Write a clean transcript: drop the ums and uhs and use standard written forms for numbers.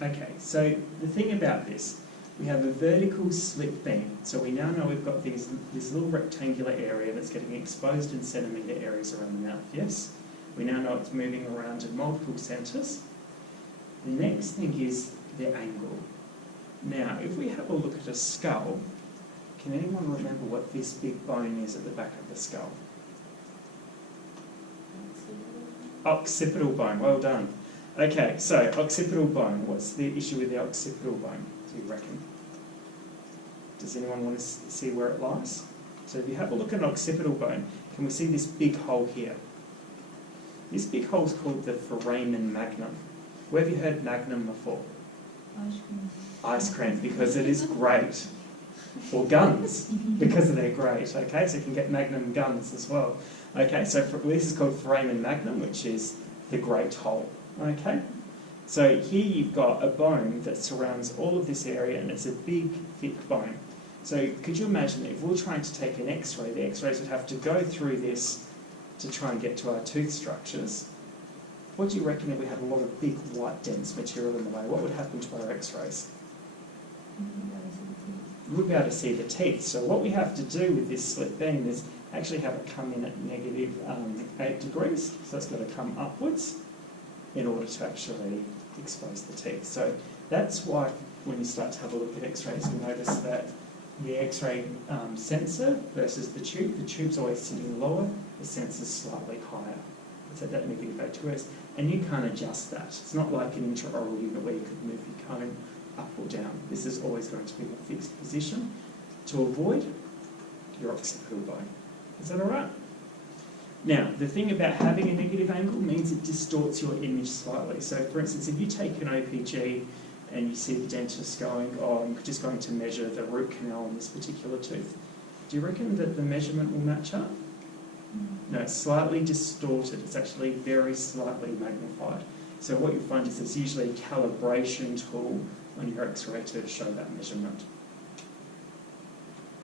Okay, so the thing about this, we have a vertical slip beam. So we now know we've got this little rectangular area that's getting exposed in centimetre areas around the mouth, yes? We now know it's moving around in multiple centres. The next thing is the angle. Now, if we have a look at a skull, can anyone remember what this big bone is at the back of the skull? Occipital bone, well done. Okay, so occipital bone, what's the issue with the occipital bone, do you reckon? Does anyone want to see where it lies? So if you have a look at an occipital bone, can we see this big hole here? This big hole is called the foramen magnum. Where have you heard magnum before? Ice cream. Ice cream, because it is great. Or guns, because they're great, okay? So you can get magnum guns as well. Okay, so this is called foramen magnum, which is the great hole, okay? So here you've got a bone that surrounds all of this area, and it's a big, thick bone. So could you imagine that if we were trying to take an X-ray, the X-rays would have to go through this to try and get to our tooth structures. What do you reckon if we had a lot of big, white, dense material in the way? What would happen to our X-rays? We would be able to see the teeth. So what we have to do with this slip beam is actually have it come in at negative 8 degrees. So it's got to come upwards in order to actually expose the teeth. So that's why when you start to have a look at X-rays, you notice that the X-ray sensor versus the tube's always sitting lower, the sensor's slightly higher. It's at that negative 8 degrees. And you can't adjust that. It's not like an intraoral unit where you could move your cone up or down. This is always going to be a fixed position to avoid your occipital bone. Is that all right? Now, the thing about having a negative angle means it distorts your image slightly. So, for instance, if you take an OPG and you see the dentist going, oh, I'm just going to measure the root canal on this particular tooth, do you reckon that the measurement will match up? No, it's slightly distorted. It's actually very slightly magnified. So what you'll find is there's usually a calibration tool on your X-ray to show that measurement.